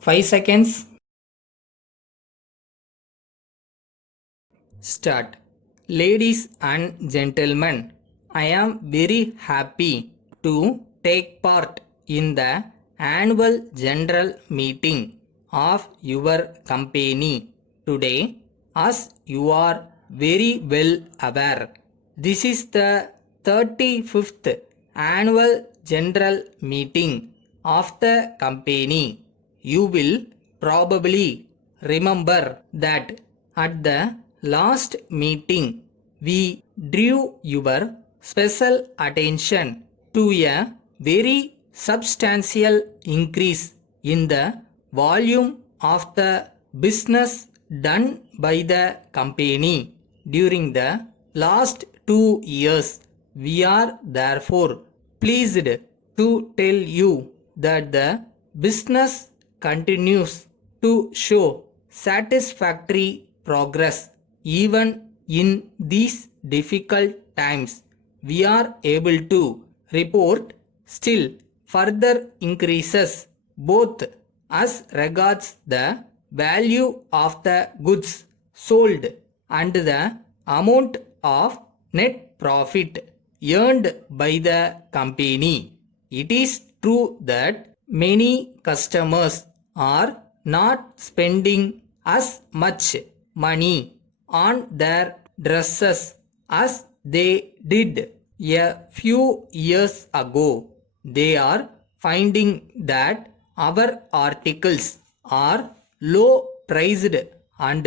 5 seconds. Start. Ladies and gentlemen, I am very happy to take part in the annual general meeting of your company today. As you are very well aware, this is the 35th annual general meeting of the company. You will probably remember that at the last meeting we drew your special attention to a very substantial increase in the volume of the business done by the company during the last 2 years. We are therefore pleased to tell you that the business continues to show satisfactory progress even in these difficult times. We are able to report still further increases both as regards the value of the goods sold and the amount of net profit earned by the company. It is true that many customers are not spending as much money on their dresses as they did a few years ago. They are finding that our articles are low priced and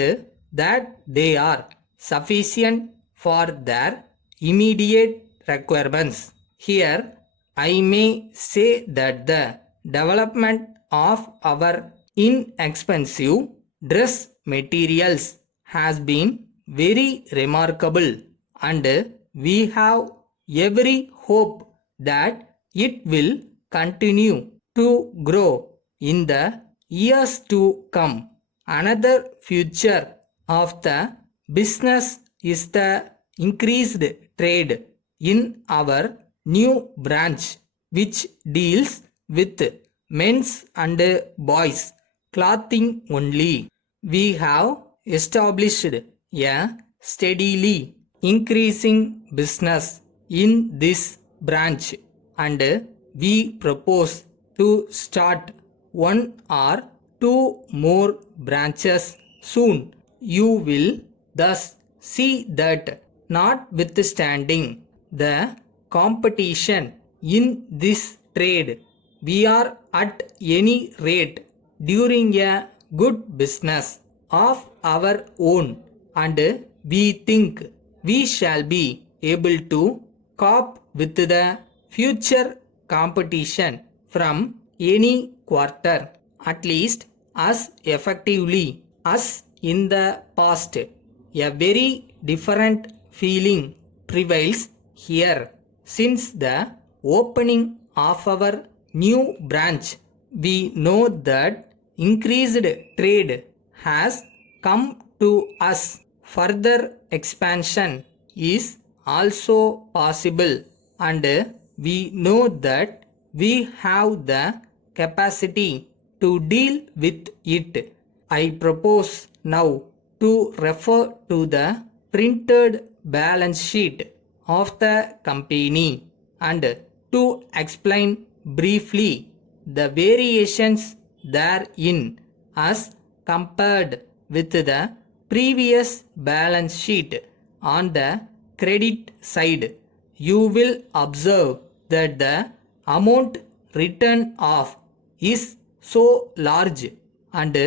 that they are sufficient for their immediate requirements. Here, I may say that the development of our inexpensive dress materials has been very remarkable and we have every hope that it will continue to grow in the years to come. Another feature of the business is the increased trade in our new branch, which deals with men's and boys clothing only. We have established a steadily increasing business in this branch and we propose to start one or two more branches soon. You will thus see that notwithstanding the competition in this trade, we are at any rate during a good business of our own and we think we shall be able to cope with the future competition from any quarter at least as effectively as in the past. A very different feeling prevails here since the opening of our new branch. We know that increased trade has come to us. Further expansion is also possible and we know that we have the capacity to deal with it. I propose now to refer to the printed balance sheet of the company and to explain briefly the variations therein as compared with the previous balance sheet. On the credit side, you will observe that the amount written off is so large and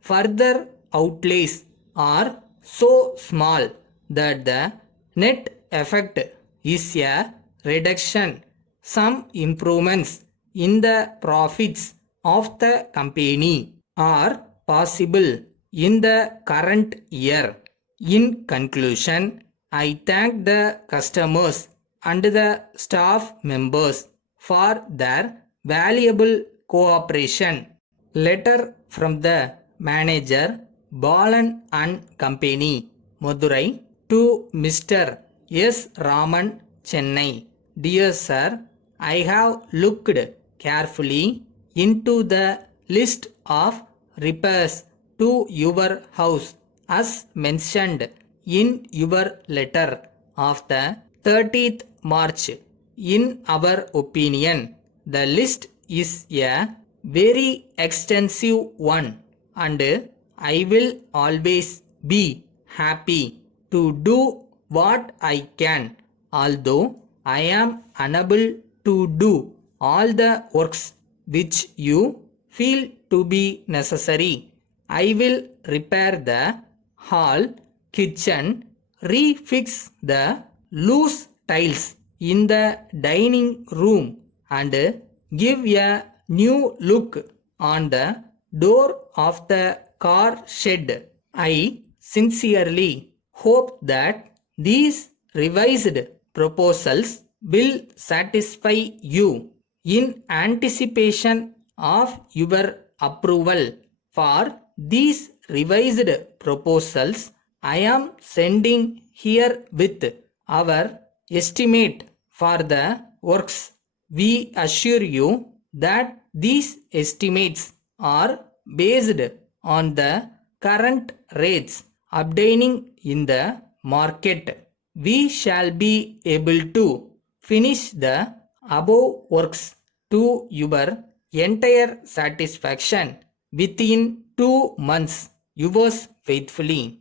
further outlays are so small that the net effect is a reduction. Some improvements in the profits of the company are possible in the current year. In conclusion, I thank the customers and the staff members for their valuable cooperation. Letter from the manager, Balan and Company, Madurai, to Mr. S. Raman, Chennai. Dear Sir, I have looked carefully into the list of repairs to your house as mentioned in your letter of the 30th March. In our opinion, the list is a very extensive one, and I will always be happy to do what I can, although I am unable to do all the works which you feel to be necessary. I will repair the hall, kitchen, refix the loose tiles in the dining room, and give a new look on the door of the car shed. I sincerely hope that these revised proposals will satisfy you. In anticipation of your approval for these revised proposals, I am sending here with our estimate for the works. We assure you that these estimates are based on the current rates obtaining in the market. We shall be able to finish the above works to your entire satisfaction within 2 months. Yours faithfully.